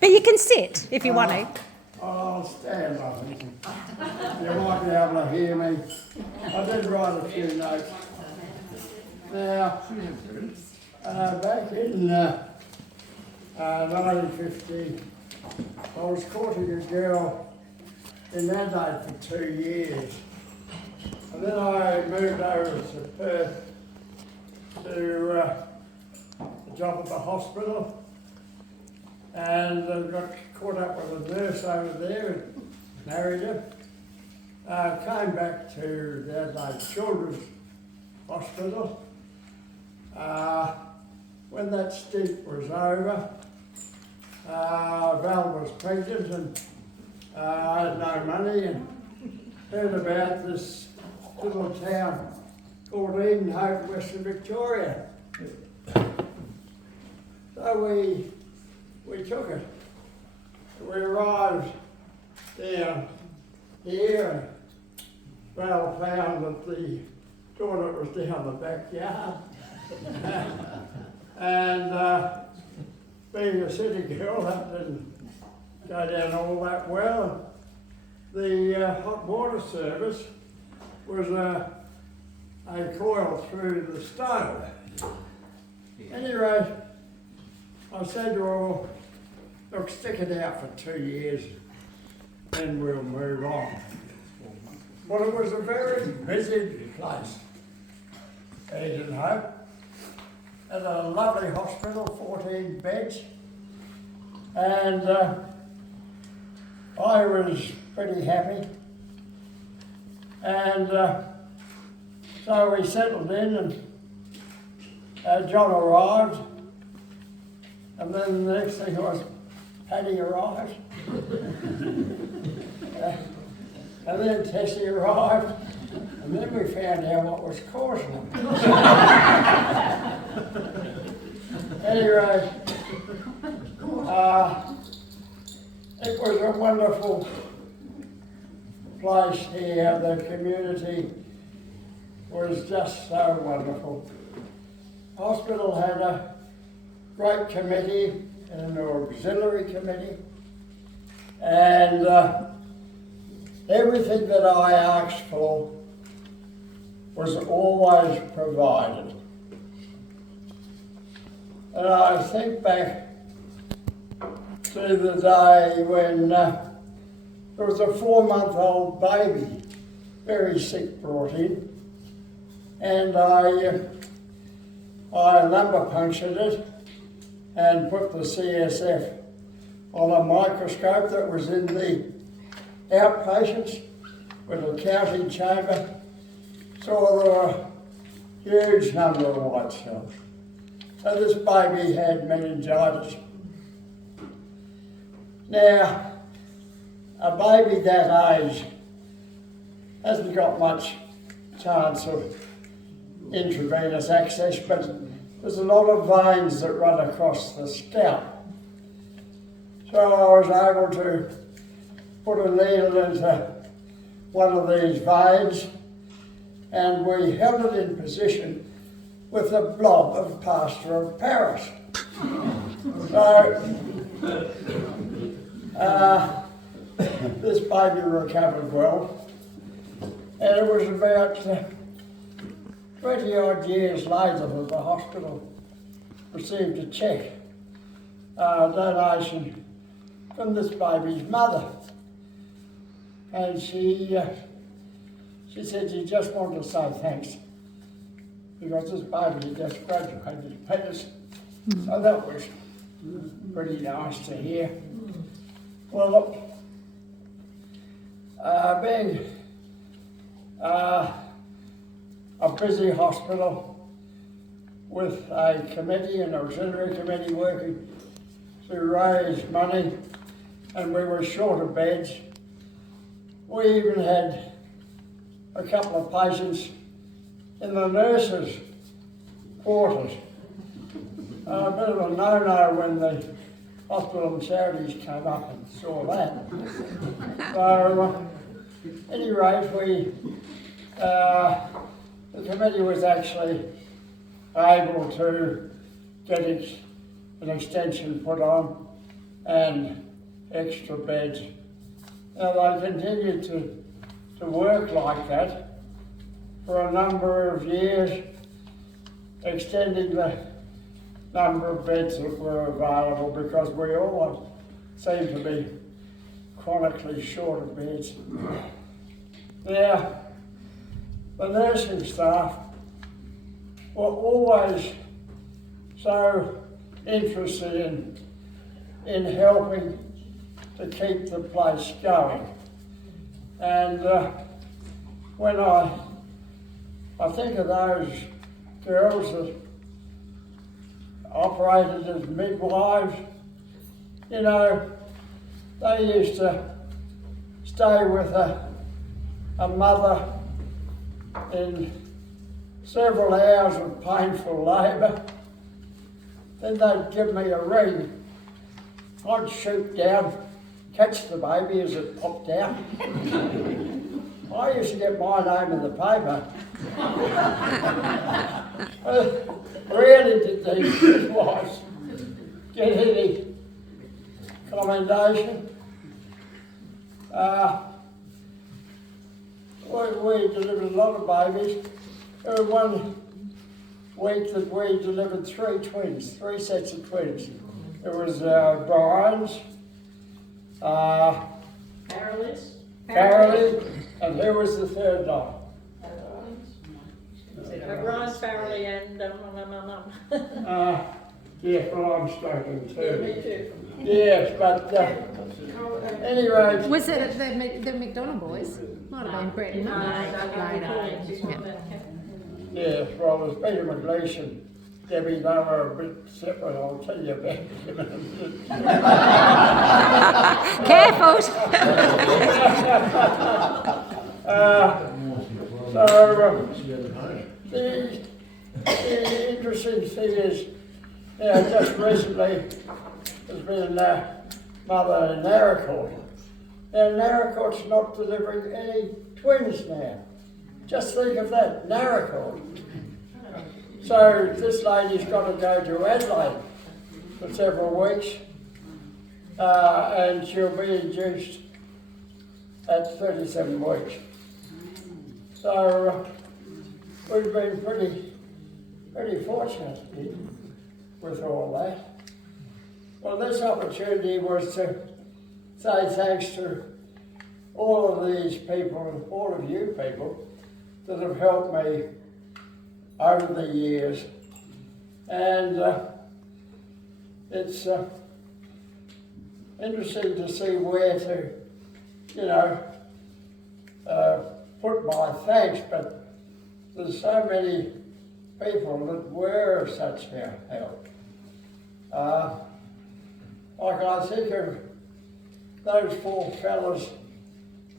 But you can sit if you want to. I'll stand, I think. You might be able to hear me. I did write a few notes. Now, back in 1950, I was courting a girl in Adelaide for 2 years. And then I moved over to Perth to a job at the hospital, and got caught up with a nurse over there and married her. Came back to the Adelaide Children's Hospital. When that stint was over, Val was pregnant and I had no money, and heard about this little town called Edenhope, Western Victoria. So we took it. We arrived down here, and Val found that the toilet was down the backyard. And being a city girl, that didn't go down all that well. The hot water service was a coil through the stove. Anyway, I said to her, well, look, stick it out for 2 years, then we'll move on. Well, it was a very busy place, Edenhope. At a lovely hospital, 14 beds, and I was pretty happy. And so we settled in, and John arrived, and then the next thing was Paddy arrived, and then Tessie arrived, and then we found out what was causing them. Anyway, it was a wonderful place here. The community was just so wonderful. The hospital had a great committee and an auxiliary committee, and everything that I asked for was always provided. And I think back to the day when there was a 4-month-old baby, very sick, brought in, and I lumbar punctured it and put the CSF on a microscope that was in the outpatients with a counting chamber. Saw there were a huge number of white cells. So this baby had meningitis. Now, a baby that age hasn't got much chance of intravenous access, but there's a lot of veins that run across the scalp. So I was able to put a needle into one of these veins, and we held it in position with a blob of plaster of Paris. So this baby recovered well, and it was about 20 odd years later that the hospital received a cheque, donation from this baby's mother. And she said she just wanted to say thanks, because this baby had just graduated medicine. So that was pretty nice to hear. Well, look, being a busy hospital with a committee, an auxiliary committee working to raise money, and we were short of beds. We even had a couple of patients in the nurses' quarters. A bit of a no-no when the hospital and charities came up and saw that. So, at any rate, the committee was actually able to get an extension put on, and extra beds. Now they continued to work like that for a number of years, extending the number of beds that were available because we always seemed to be chronically short of beds. Now, the nursing staff were always so interested in helping to keep the place going. And when I think of those girls that operated as midwives, you know, they used to stay with a mother in several hours of painful labour. Then they'd give me a ring. I'd shoot down, catch the baby as it popped out. I used to get my name in the paper. Rarely did these midwives get any commendation. We delivered a lot of babies. There was one week that we delivered three sets of twins. There was Brian's, Farrelly, and who was the third lot? Brian, Farrelly, and Yes, well, I'm struggling too. Yeah, me too. Yes, but anyway. Was it the McDonald boys? Might have been Brett and later. Yes, well, there's Peter McLeish and Debbie, they were a bit separate, I'll tell you about them. Careful! The interesting thing is, just recently there's been a mother in Narracourt. Now Narracourt's not delivering any twins now. Just think of that, Narracourt. So this lady's got to go to Adelaide for several weeks and she'll be induced at 37 weeks. So we've been pretty fortunate with all that. Well, this opportunity was to say thanks to all of these people, all of you people, that have helped me over the years. And it's interesting to see where to, put my thanks, but there's so many people that were of such help. Like I think of those four fellas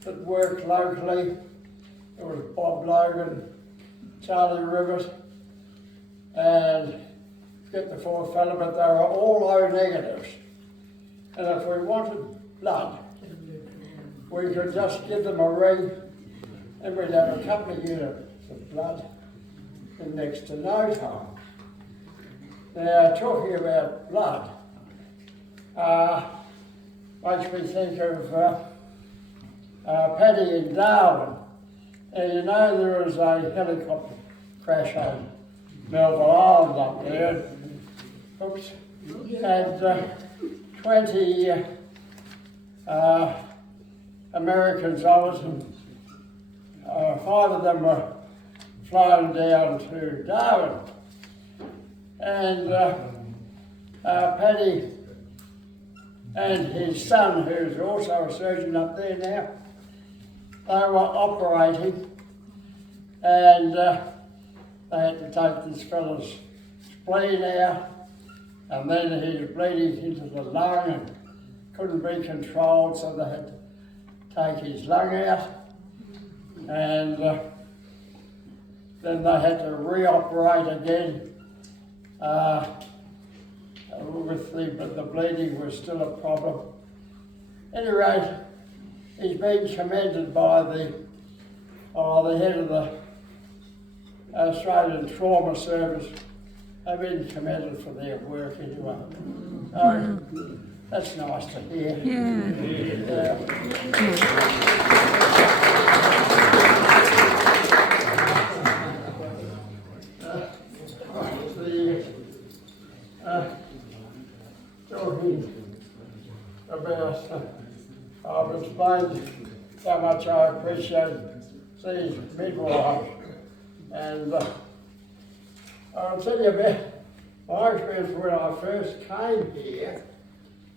that worked locally. There was Bob Logan, Charlie Rivers, and forget the fourth fella, but they were all O negatives. And if we wanted blood, we could just give them a ring and we'd have a couple of units of blood in next to no time. Now, talking about blood, makes me think of Paddy in Darwin. And you know there was a helicopter crash on Melville Island up there. Oops. And 20 Americans on it, and 5 of them were flown down to Darwin. And Paddy and his son, who's also a surgeon up there now, they were operating, and they had to take this fellow's spleen out, and then he was bleeding into the lung and couldn't be controlled, so they had to take his lung out, and then they had to re-operate again. But the bleeding was still a problem. Anyway, he's been commended by the head of the Australian Trauma Service. They've been commended for their work anyway. That's nice to hear. Yeah. Talking about, I've explained how much I appreciate these midwives, and I'll tell you about my experience when I first came here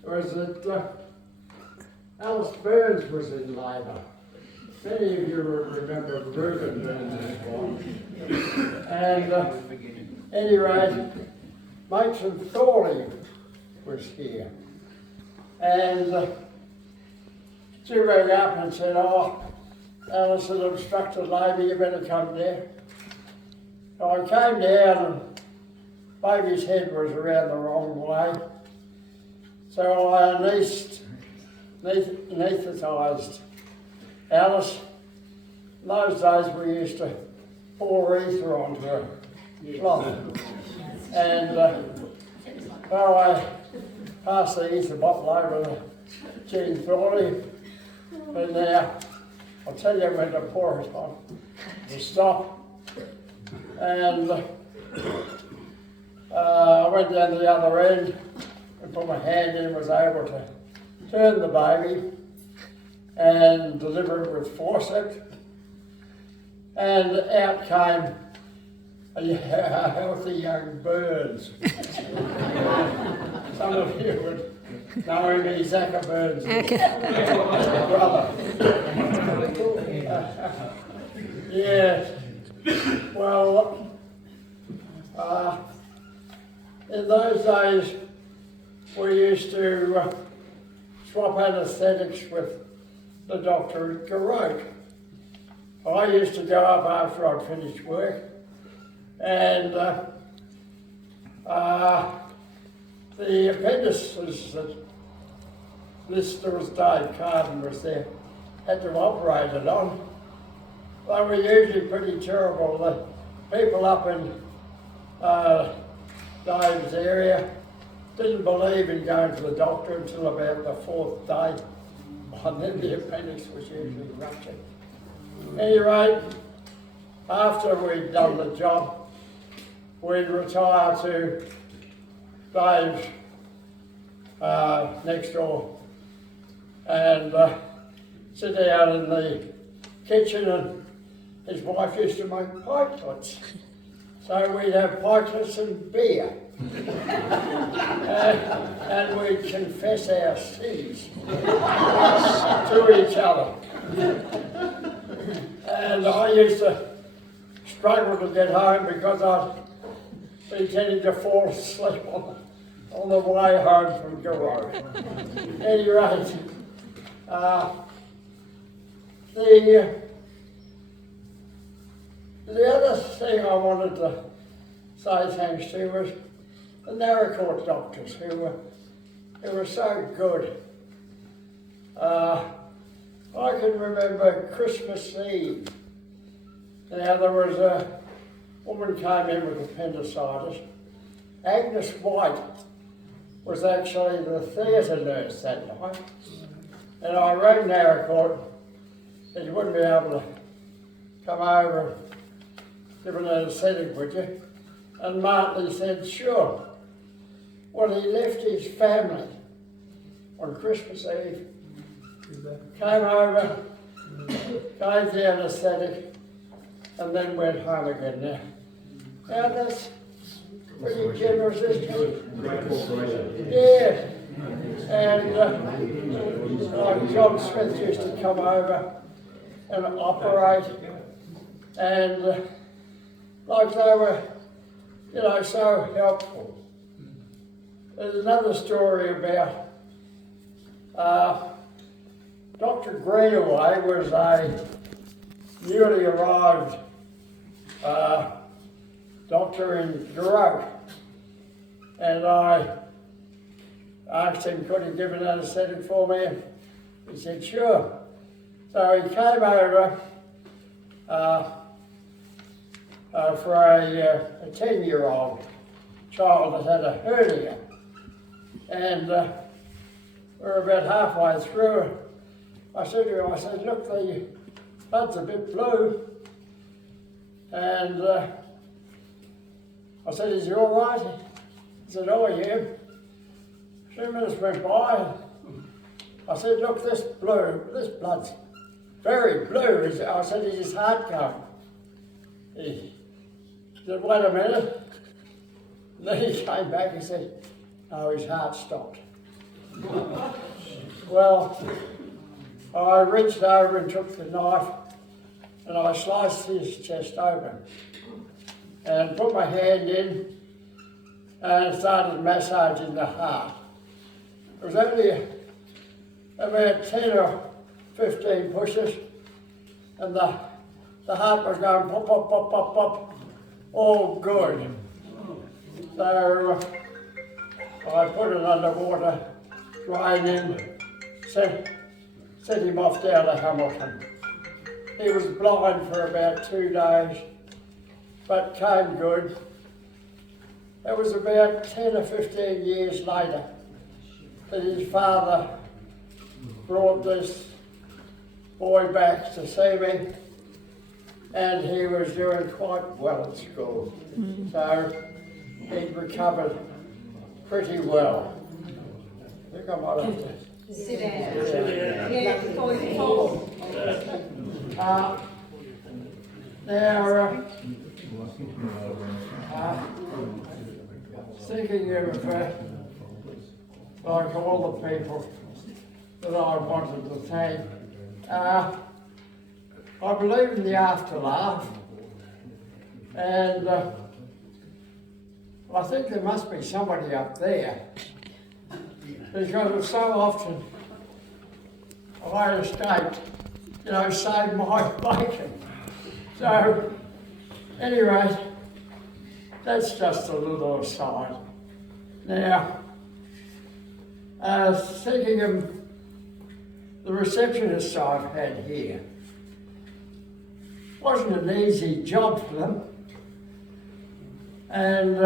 was that Alice Burns was in labour. Many of you will remember Reuben Burns' wife. And anyway, Matron Thorley was here. And she rang up and said, "Oh, Alice had obstructed labour, you better come down." So I came down and baby's head was around the wrong way. So I anaesthetised Alice. In those days we used to pour ether onto her cloth. And so I passed the ether bottle over to Jean Thorley. And now, I'll tell you when to pour it on, to stop. And I went down the other end and put my hand in, was able to turn the baby and deliver it with forceps. And out came a healthy young Burns. Some of you would know him as Zachary Burns' brother. Yes. Well, in those days, we used to swap anaesthetics with the doctor at Garrote. I used to go up after I'd finished work, and the appendices that there was Dave Carden was there, had to operate it on. They were usually pretty terrible. The people up in Dave's area didn't believe in going to the doctor until about the fourth day, and then the appendix was usually ruptured. At any rate, after we'd done the job, we'd retire to Dave's next door and sit down in the kitchen, and his wife used to make pikelets. So we'd have pikelets and beer. And we'd confess our sins to each other. And I used to struggle to get home because I'd be tending to fall asleep on the way home from Garrote. At any rate, the other thing I wanted to say thanks to was the Narracourt doctors who were so good. I can remember Christmas Eve. Now there was a woman came in with appendicitis. Agnes White was actually the theatre nurse that night. And I rang Narracourt, said, "You wouldn't be able to come over and give an anaesthetic, would you?" And Martley said, "Sure." Well, he left his family on Christmas Eve, came over, gave the anaesthetic, and then went home again. Now that's pretty generous, isn't it? Yeah. And John Smith used to come over and operate, and like they were, so helpful. There's another story about Dr. Greenaway was a newly arrived doctor in Garrote, and I asked him, could he give an anaesthetic for me? And he said, sure. So he came over for a 10-year-old child that had a hernia. And we were about halfway through. I said to him, I said, look, the blood's a bit blue. And I said, is he all right? He said, oh, yeah. 2 minutes went by. I said, look, this blood's very blue. I said, is his heart going? He said, wait a minute. And then he came back and said, no, his heart stopped. Well, I reached over and took the knife and I sliced his chest open and put my hand in and started massaging the heart. It was only about 10 or 15 pushes and the heart was going pop, pop, pop, pop, pop, all good. So I put it underwater, drained him, sent him off down to Hamilton. He was blind for about 2 days, but came good. It was about 10 or 15 years later that his father brought this boy back to see me, and he was doing quite well at school. So he'd recovered pretty well. I think I might have to Sit down. Yeah, before you fall. Thinking of like all the people that I wanted to thank, I believe in the afterlife, and I think there must be somebody up there, because so often I escaped, saved my bacon. So, anyway, that's just a little aside. Now, thinking of the receptionists I've had here, wasn't an easy job for them, and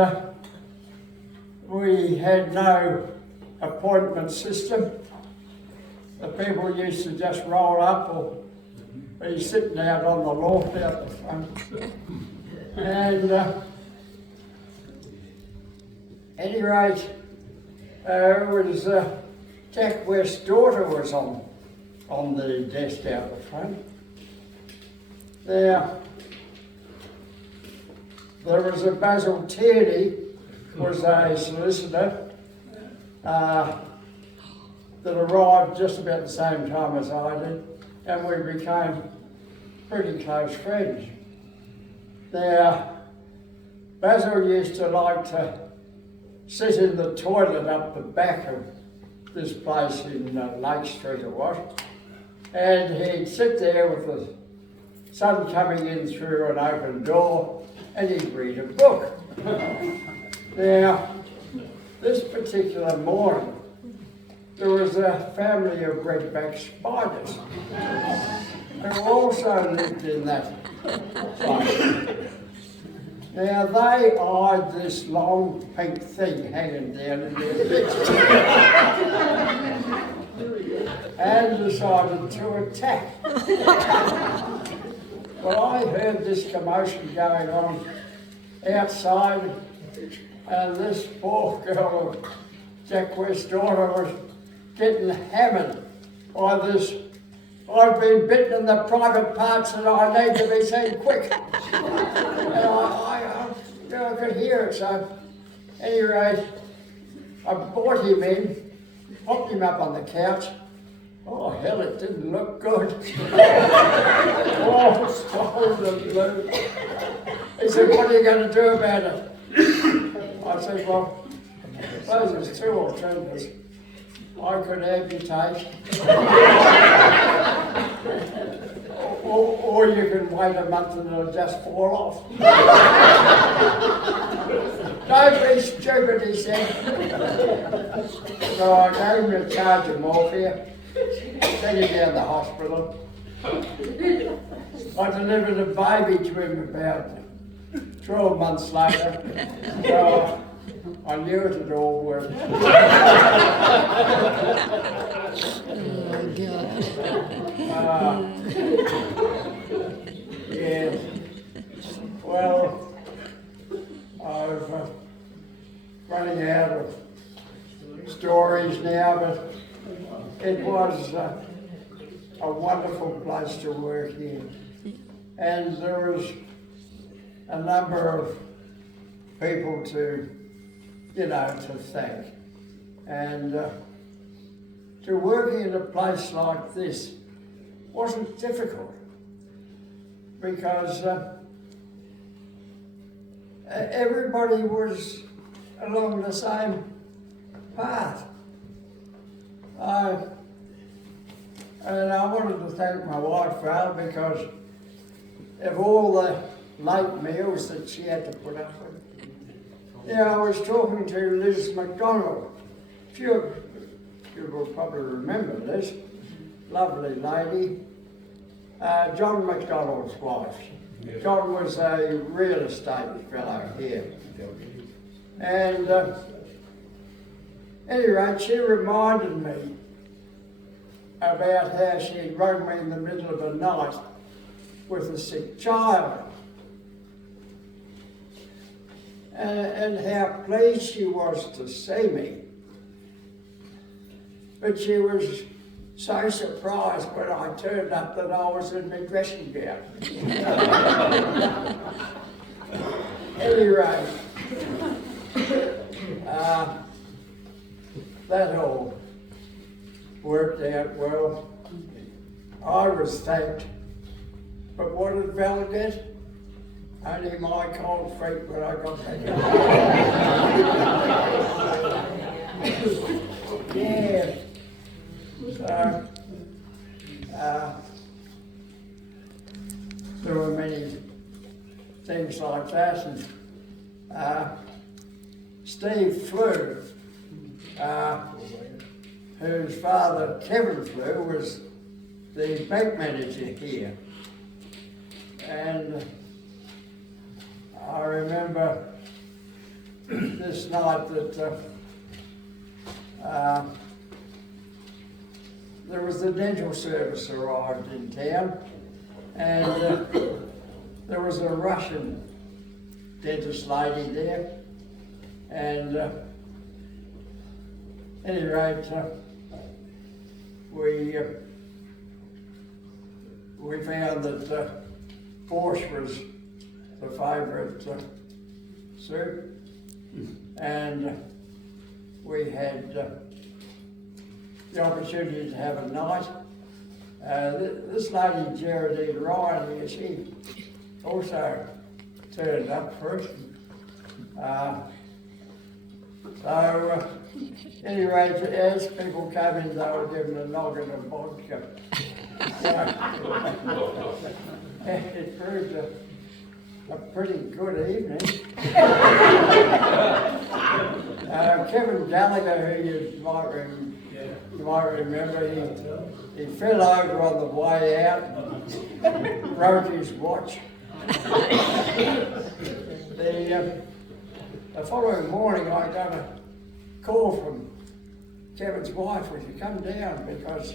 we had no appointment system. The people used to just roll up or be sitting out on the loft out the front. And any rate, it was Jack West's daughter was on the desk out the front. Now, there was a Basil Tierney, was a solicitor, that arrived just about the same time as I did, and we became pretty close friends. Now, Basil used to like to sit in the toilet up the back of this place in Lake Street it was, and he'd sit there with the sun coming in through an open door, and he'd read a book. Now, this particular morning, there was a family of redback spiders who also lived in that place. Now, they eyed this long pink thing hanging down in their picture and decided to attack. Well, I heard this commotion going on outside, and this poor girl, Jack West's daughter, was getting hammered by this. I've been bitten in the private parts and I need to be seen quick. And I could hear it, so anyway, I brought him in, popped him up on the couch. Oh hell, it didn't look good. Oh, swallowed the blue. He said, what are you going to do about it? I said, well, I suppose there's two alternatives. I could amputate, or you can wait a month and it'll just fall off. Don't be stupid, he said. So I gave him a charge of morphine, sent him down to the hospital. I delivered a baby to him about 12 months later. So I knew it all worked. Oh, God. Yeah. Well, I've running out of stories now, but it was a wonderful place to work in. And there was a number of people to thank. And to work in a place like this wasn't difficult because everybody was along the same path. And I wanted to thank my wife for it because of all the late meals that she had to put up with. Yeah, I was talking to Liz McDonald. You will probably remember this lovely lady, John McDonald's wife. John was a real estate fellow here. And at any rate, she reminded me about how she rang me in the middle of the night with a sick child. And how pleased she was to see me. But she was so surprised when I turned up that I was in my dressing gown. Any rate, that all worked out well. I was thanked. But what did Val get? Only my cold feet when I got back. Yeah. So, there were many things like that. And Steve Flew, whose father, Kevin Flew, was the bank manager here. And I remember this night that there was the dental service arrived in town, and there was a Russian dentist lady there, and at any rate, we found that borscht was the favourite soup, and we had the opportunity to have a night. This lady, Geraldine Ryan here, she also turned up for us. So, anyway, as people came in, they were given a noggin of vodka. It proved a pretty good evening. Kevin Gallagher, who you might remember, he fell over on the way out, broke his watch. The following morning, I got a call from Kevin's wife, would you come down because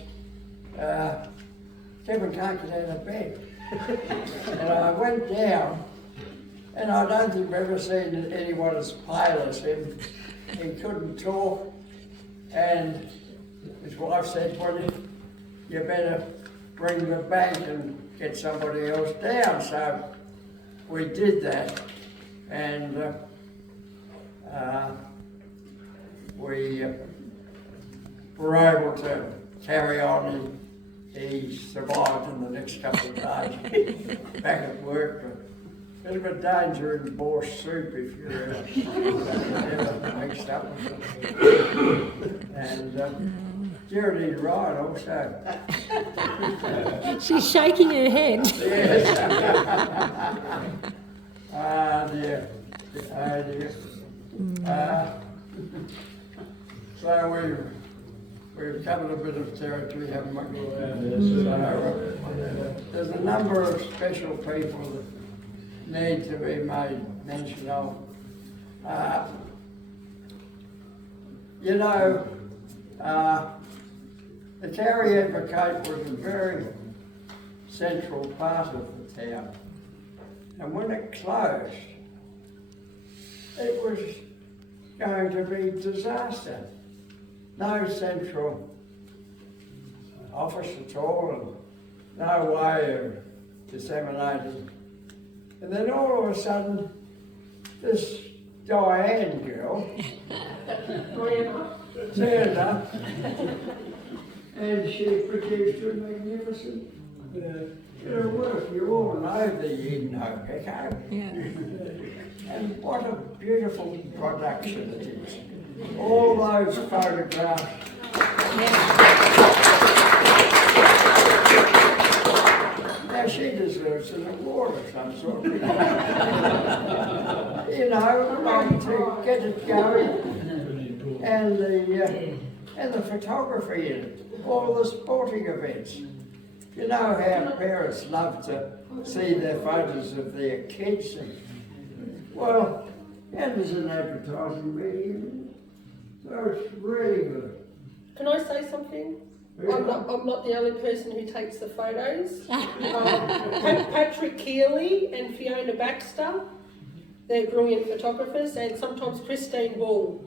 Kevin can't get out of bed. And I went down, and I don't think I've ever seen anyone as pale as him. He couldn't talk, and his wife said, well, you better ring the bank and get somebody else down. So we did that, and we were able to carry on. He survived in the next couple of days back at work. But a bit of a danger in borscht soup if you're ever mixed up with it. And Geraldine Ryan also. She's shaking her head. Yes. Dear. Dear. So we've covered a bit of territory, haven't we? So, there's a number of special people that need to be made mention of. you know, the Carry Advocate was a very central part of the town. And when it closed, it was going to be disaster. No central office at all, and no way of disseminating. And then all of a sudden, this Diane girl turned up, and she produced a magnificent bit of work. You all know the Eno Echo. Yeah. And what a beautiful production it is. All those photographs. Now she deserves an award of some sort. You know, like to get it going, and the photography in it, all the sporting events. You know how parents love to see their photos of their kids. Well, and there's an advertising medium, so it's really good. Can I say something? I'm not the only person who takes the photos. Patrick Keeley and Fiona Baxter, they're brilliant photographers, and sometimes Christine Ball.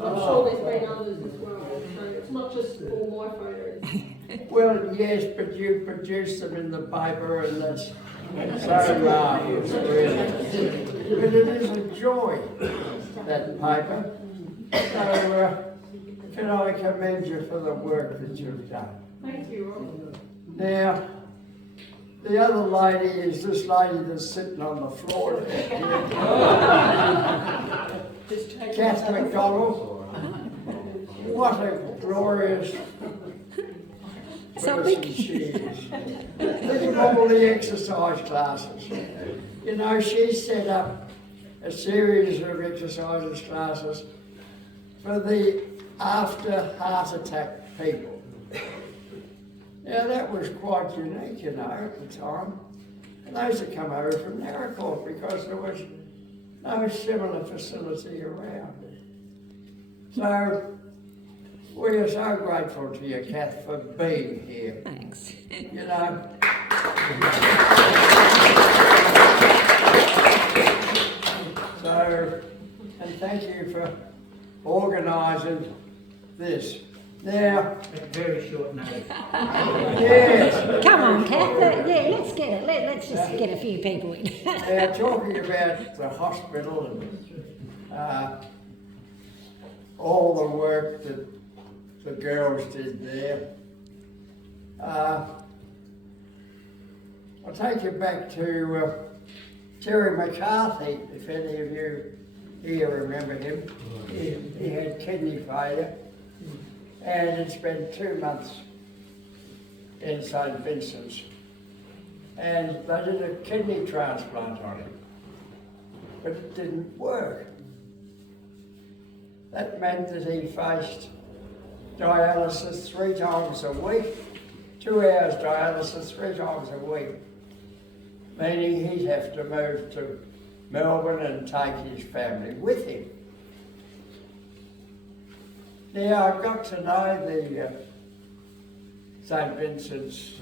I'm sure there's been others as well, so it's not just all my photos. Well, yes, but you produce them in the paper, and that's so marvellous, really. But it is a joy, that paper. So, can I commend you for the work that you've done? Thank you, Rob. Now, the other lady is this lady that's sitting on the floor there. Kath McDonald. What a glorious person she is. Think of all the exercise classes. You know, she set up a series of exercises classes for the after heart attack people. Now that was quite unique, you know, at the time. And those had come over from Narracourt because there was no similar facility around. So we are so grateful to you, Kath, for being here. Thanks. You know. So, and thank you for organising this. Now, Very short notice. yes. Come on, Kath. Yeah, let's get it. Let's just get a few people in. Now, talking about the hospital and all the work that the girls did there, I'll take you back to Terry McCarthy, if any of you here remember him. He had kidney failure, and had spent 2 months in St. Vincent's. And they did a kidney transplant on him, but it didn't work. That meant that he faced dialysis 3 times a week, 2 hours dialysis 3 times a week, meaning he'd have to move to Melbourne and take his family with him. Now, I got to know the St. Vincent's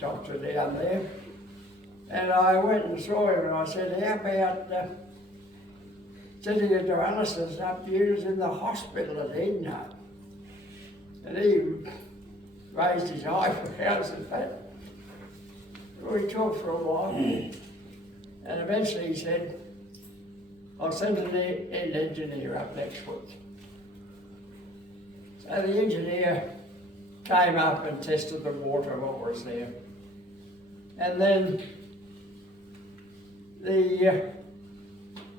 doctor down there, and I went and saw him and I said, how about setting a dialysis up used in the hospital at Eno? And he raised his eyebrows at that. We talked for a while, and eventually he said, I'll send an engineer up next week. So the engineer came up and tested the water, what was there. And then the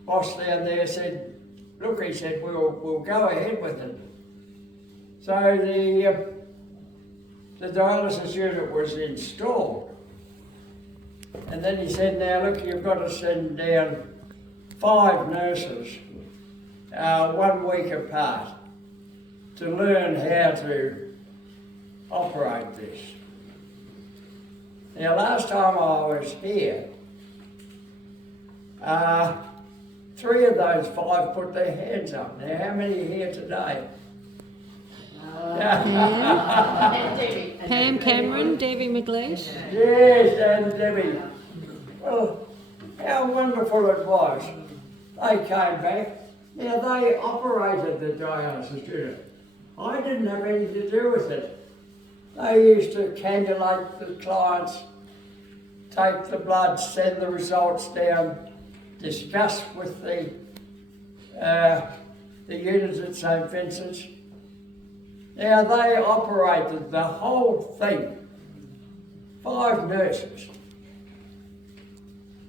boss down there said, look, he said, we'll go ahead with it. So the dialysis unit was installed. And then he said, now look, you've got to send down 5 nurses 1 week apart to learn how to operate this. Now last time I was here, 3 of those 5 put their hands up. Now, how many are here today? Pam Cameron, Debbie McLeish. Yes, and Debbie. Well, how wonderful it was. They came back. Now, they operated the dialysis unit. I didn't have anything to do with it. They used to cannulate the clients, take the blood, send the results down, discuss with the units at St Vincent's. Now, they operated the whole thing. 5 nurses.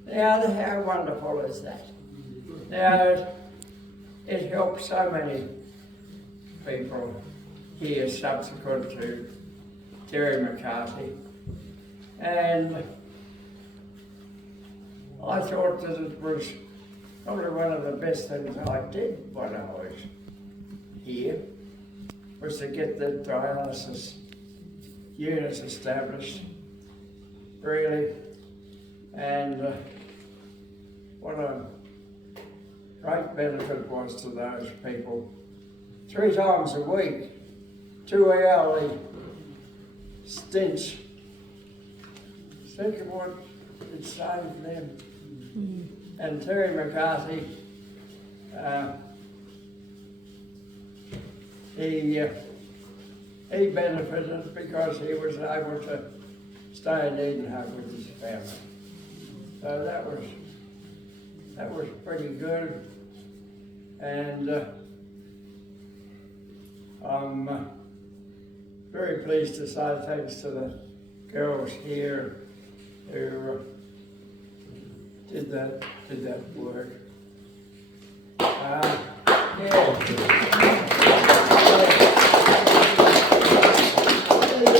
Now, how wonderful is that? Now, it helped so many people here subsequent to Terry McCarthy. And I thought that it was probably one of the best things I did when I was here, was to get the dialysis units established, really. And what a great benefit was to those people. 3 times a week, 2-hourly stints. Think of what it saved them. And Terry McCarthy, he benefited because he was able to stay in Edenhope with his family. So that was pretty good. And I'm very pleased to say thanks to the girls here who did that work.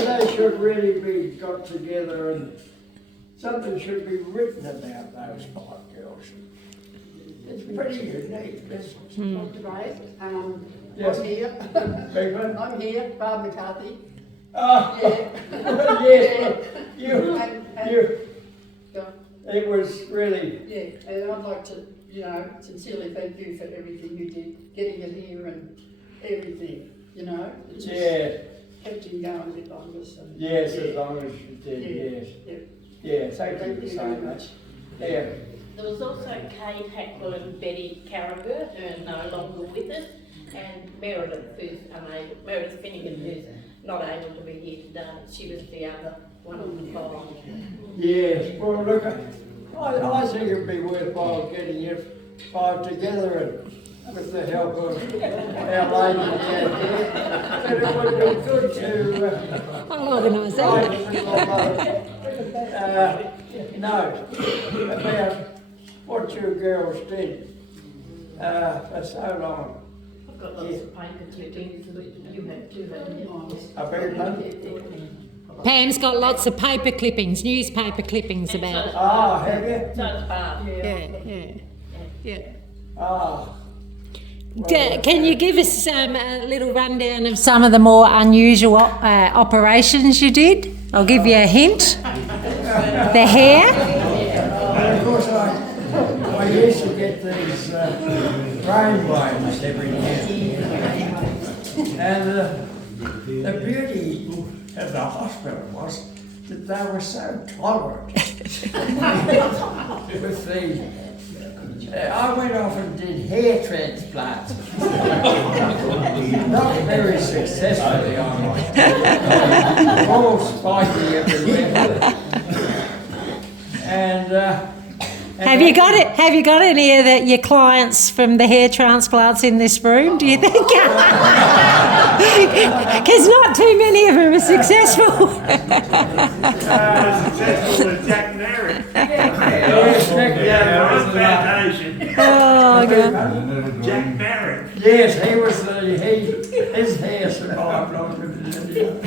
They should really be got together and something should be written about those 5 girls. It's pretty unique business. Right. Yes. I'm here. Big one? I'm here, Barb McCarthy. Oh, Yeah. yes, And- you, Yeah. it was really, Yeah, and I'd like to, sincerely thank you for everything you did, getting it here and everything, It just yeah, kept him going a bit longer, so. yes, Yeah. as long as you did, yes. Yeah. Yeah, thank you Thank for you very saying much. that. Yeah, There was also Kate Hackler and Betty Carragher, who are no longer with us, and Meredith Finnegan, who's not able to be here today. She was the other one of the 5. yes, well, look, I think it'd be worthwhile getting you 5 together and with the help of our lady down here. But it would be good to, I'll organise that. know about what you girls did for so long. I've got lots of paper clippings that you had too, haven't you? I beg your pardon? Pam's got lots of paper clippings, newspaper clippings about it. Ah, have you? So it's Barb. Yeah. Ah. Can you give us a little rundown of some of the more unusual operations you did? I'll give you a hint. The hair. And of course, I used to get these brainwaves every year. And the beauty of the hospital was that they were so tolerant with the. I went off and did hair transplants. Not very successfully, I might say. All spiky everywhere. And Have you got it? Have you got any of your clients from the hair transplants in this room? Do you think? Because not too many of them are successful. Successful with Jack Merritt. Oh God. Jack Merritt. yes, he was his hair survived longer than anything.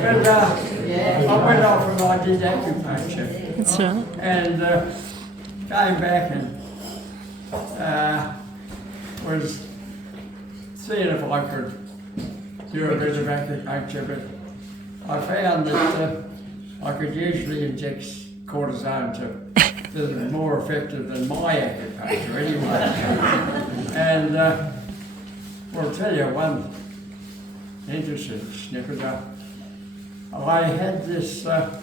But I went off and I did acupuncture. That's right. And came back and was seeing if I could do a bit of acupuncture, but I found that I could usually inject cortisone to that are more effective than my acupuncture anyway. And I'll tell you one interesting snippet. I had this lady,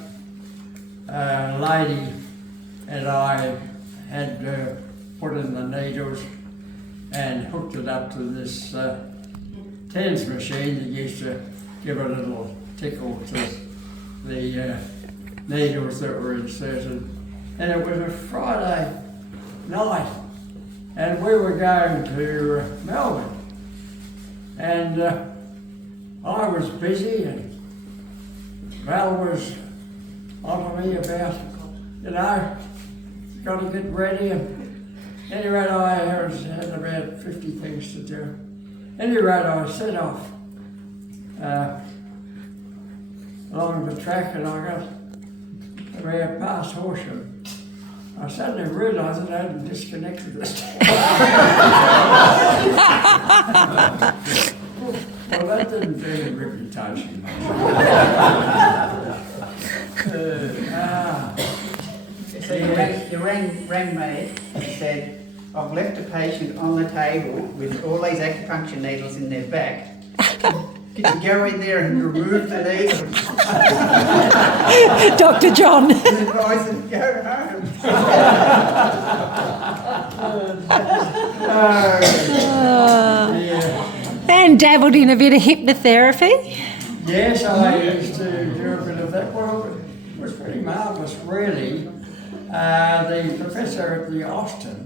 and I had put in the needles and hooked it up to this TENS machine that used to give a little tickle to the needles that were inserted. And it was a Friday night, and we were going to Melbourne. And I was busy, and Val was on to me about, got to get ready. And anyway, I had about 50 things to do. Anyway, I set off along the track, and I got about past Horsham. I suddenly realised that I hadn't disconnected this. Well, that didn't do the reputation much. So you rang me and said, I've left a patient on the table with all these acupuncture needles in their back. Could you go in there and remove the needles? Dr. John. And I said, go home. Yeah. And dabbled in a bit of hypnotherapy. Yes, I used to do a bit of that. Well, it was pretty marvellous, really. The professor at the Austin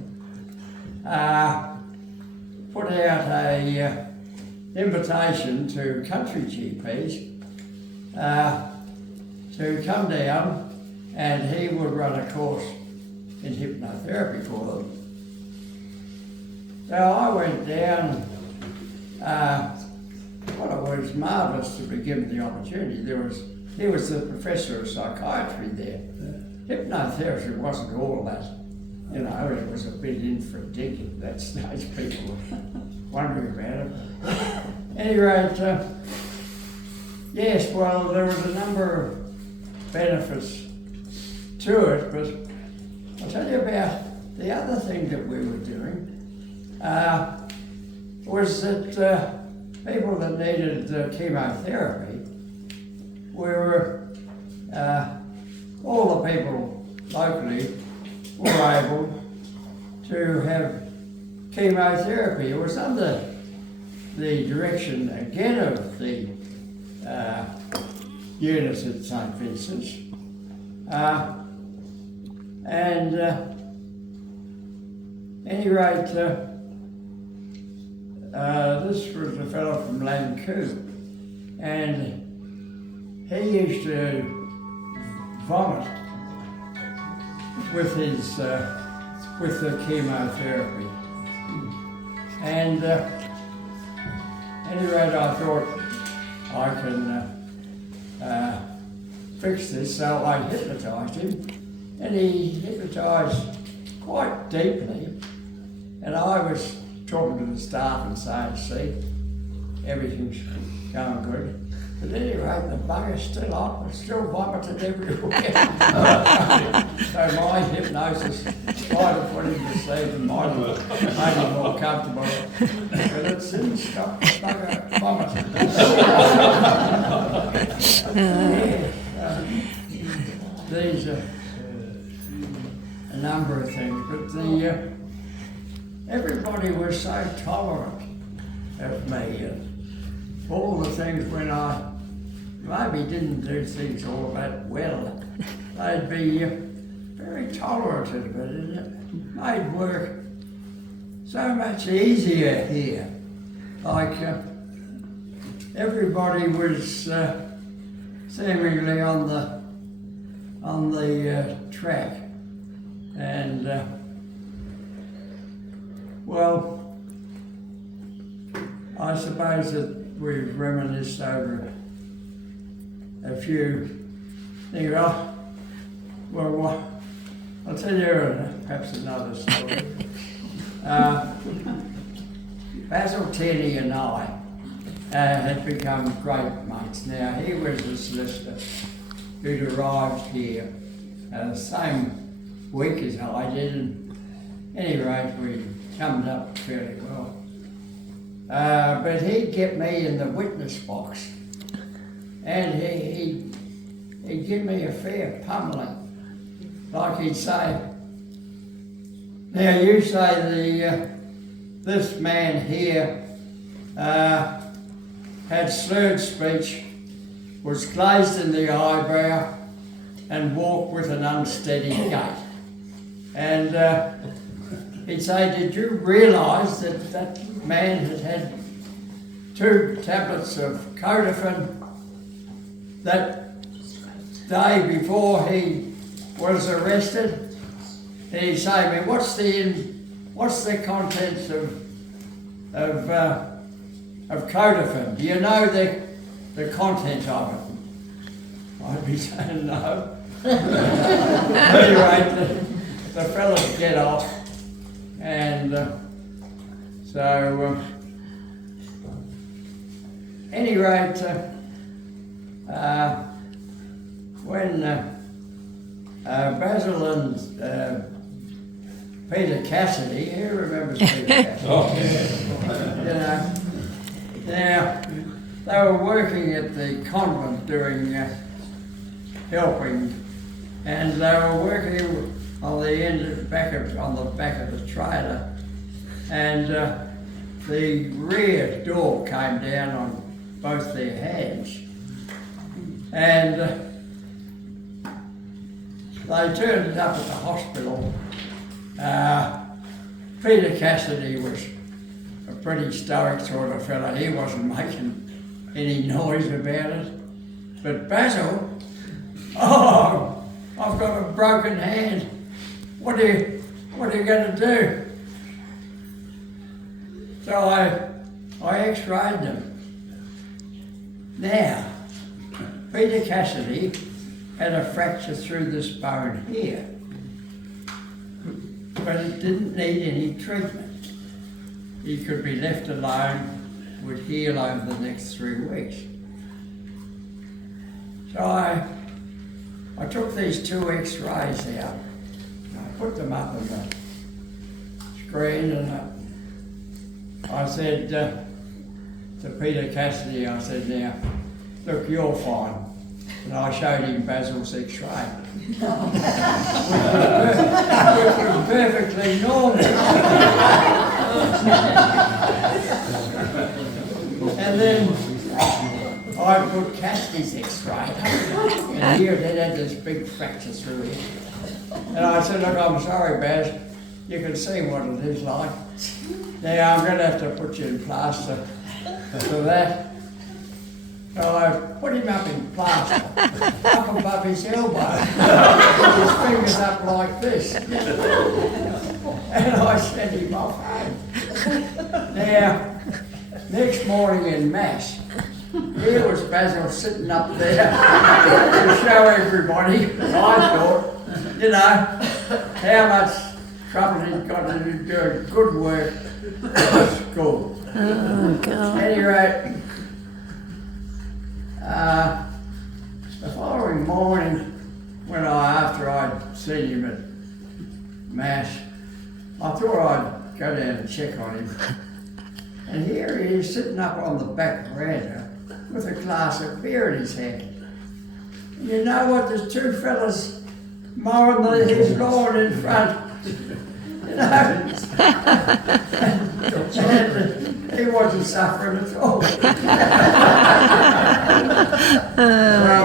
put out a invitation to country GPs to come down, and he would run a course in hypnotherapy for them. So I went down. Well, it was marvellous to be given the opportunity. He was the professor of psychiatry there. Hypnotherapy wasn't all that, it was a bit in for a dig at that stage. People were wondering about it. Anyway, yes, well, there was a number of benefits to it, but I'll tell you about the other thing that we were doing. Was that people that needed chemotherapy, we were, all the people locally were able to have chemotherapy. It was under the direction again of the unit at St. Vincent's. And any rate, this was a fellow from Lanku, and he used to vomit with his with the chemotherapy. And any rate, I thought I can fix this, so I hypnotised him, and he hypnotised quite deeply, and I was talking to the staff and saying, see, everything's going good. But anyway, the bugger's still up, it's still vomited everywhere. So my hypnosis might have put him to sleep and might have made him more comfortable, but it didn't stop the bugger vomiting. These are a number of things, but everybody was so tolerant of me, and all the things when I maybe didn't do things all that well, they'd be very tolerant of it, and it made work so much easier here. Like everybody was seemingly on the track, and well, I suppose that we've reminisced over a few things. Well, I'll tell you perhaps another story. Basil Tenney and I had become great mates. Now, he was a solicitor who'd arrived here the same weak as I did, and anyway, we summed up fairly well. But he'd get me in the witness box, and he'd give me a fair pummeling. Like he'd say, now you say this man here had slurred speech, was glazed in the eyebrow, and walked with an unsteady gait. And he'd say, did you realise that that man had had 2 tablets of Codafin that day before he was arrested? And he'd say to me, what's the contents of Codafin? Do you know the content of it? I'd be saying no. Anyway, the fellas get off, and when Basil and Peter Cassidy, who remembers Peter Cassidy? Oh. You know, now they were working at the convent doing helping, and they were working on the end of on the back of the trailer, and the rear door came down on both their hands, and they turned it up at the hospital. Peter Cassidy was a pretty stoic sort of fella. He wasn't making any noise about it. But Basil, oh, I've got a broken hand. What are you going to do? So I x-rayed them. Now, Peter Cassidy had a fracture through this bone here, but it didn't need any treatment. He could be left alone, would heal over the next 3 weeks. So I took these 2 x-rays out, and I put them up on the screen, and I said to Peter Cassidy, I said, now, look, you're fine. And I showed him Basil's x-ray, which was perfectly normal. And then I put Cassidy's x-ray, and here it had this big fracture through it. And I said, look, I'm sorry, Baz, you can see what it is like. Now I'm going to have to put you in plaster for that. So I put him up in plaster, up above his elbow, with his fingers up like this. And I sent him off home. Now, next morning in Mass, here was Basil sitting up there to show everybody, I thought, you know, how much trouble he'd got to do doing good work at school. Oh, God. Anyway, the following morning, after I'd seen him at Mass, I thought I'd go down and check on him. And here he is sitting up on the back veranda with a glass of beer in his hand. And you know what? There's 2 fellas mowing his lawn in front. You know? And he wasn't suffering at all. Well,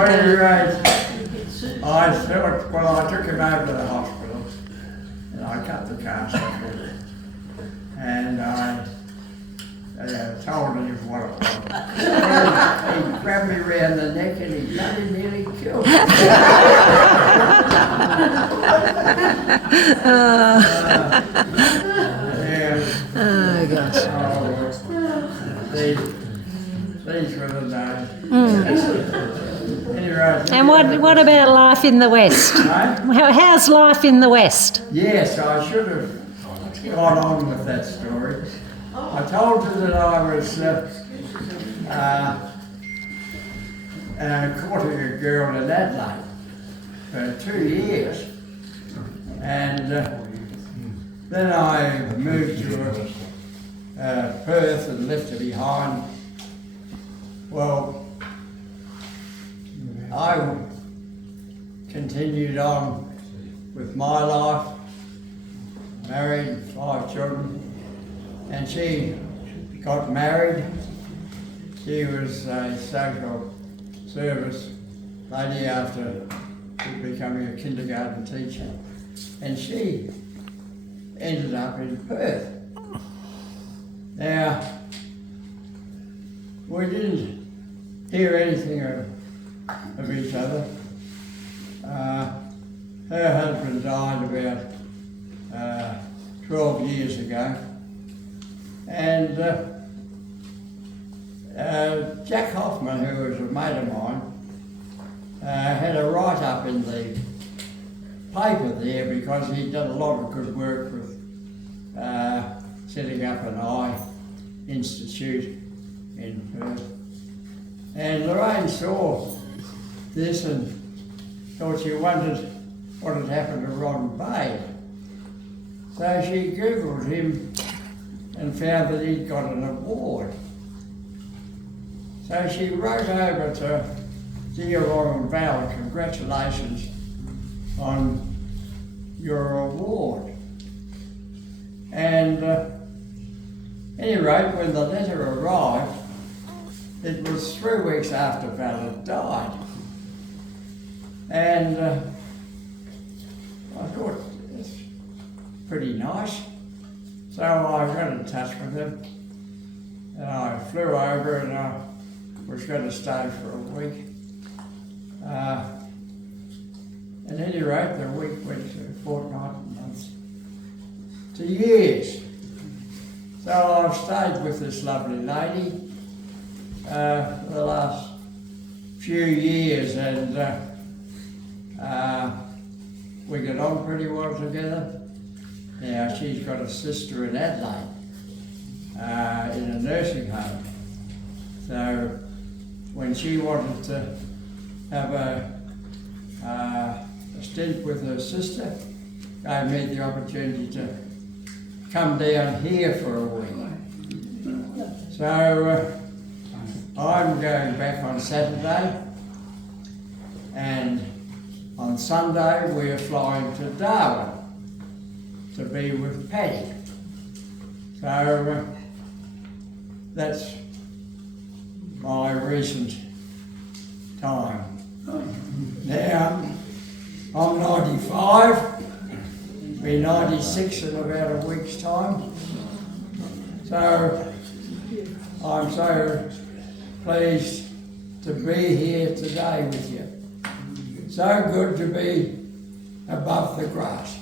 at any rate, I took him over to the hospital, and I cut the cast off him, and I told him what it was. He grabbed me round the neck and he bloody nearly killed me. Oh, gosh. These were the days. Anyway, And what about life in the West? How's life in the West? yes, I should have gone on with that story. I told you that I was courting a girl in Adelaide for 2 years. And then I moved to Perth and left her behind. Well, I continued on with my life, married, 5 children, and she got married. She was a social service lady after becoming a kindergarten teacher, and she ended up in Perth. Now, we didn't hear anything of each other. Her husband died about 12 years ago, and Jack Hoffman, who was a mate of mine, had a write-up in the paper there because he'd done a lot of good work with setting up an eye institute in Perth. And Lorraine saw this and thought she wondered what had happened to Ron Bade. So she Googled him and found that he'd got an award. So she wrote over to Dear Ron Bade, congratulations on your award. And at any rate, when the letter arrived, it was 3 weeks after Val had died. And I thought, it's pretty nice. So I got in touch with him, and I flew over, and I was going to stay for a week. At any rate, the week went to fortnight, months, to years. So I've stayed with this lovely lady for the last few years, and we get on pretty well together. Now, she's got a sister in Adelaide in a nursing home. So when she wanted to have a stint with her sister, gave me the opportunity to come down here for a week. So I'm going back on Saturday, and on Sunday we're flying to Darwin to be with Paddy. So that's my recent time. Now, I'm 95, be 96 in about a week's time. So I'm so pleased to be here today with you. So good to be above the grass.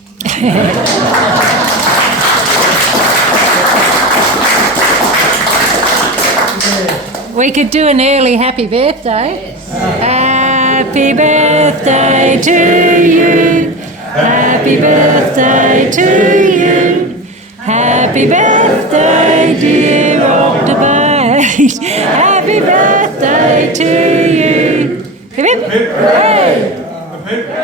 We could do an early happy birthday. Happy birthday to you. Happy birthday to you. Happy birthday, dear Octobate. Happy birthday to you. Hip hip. Hooray!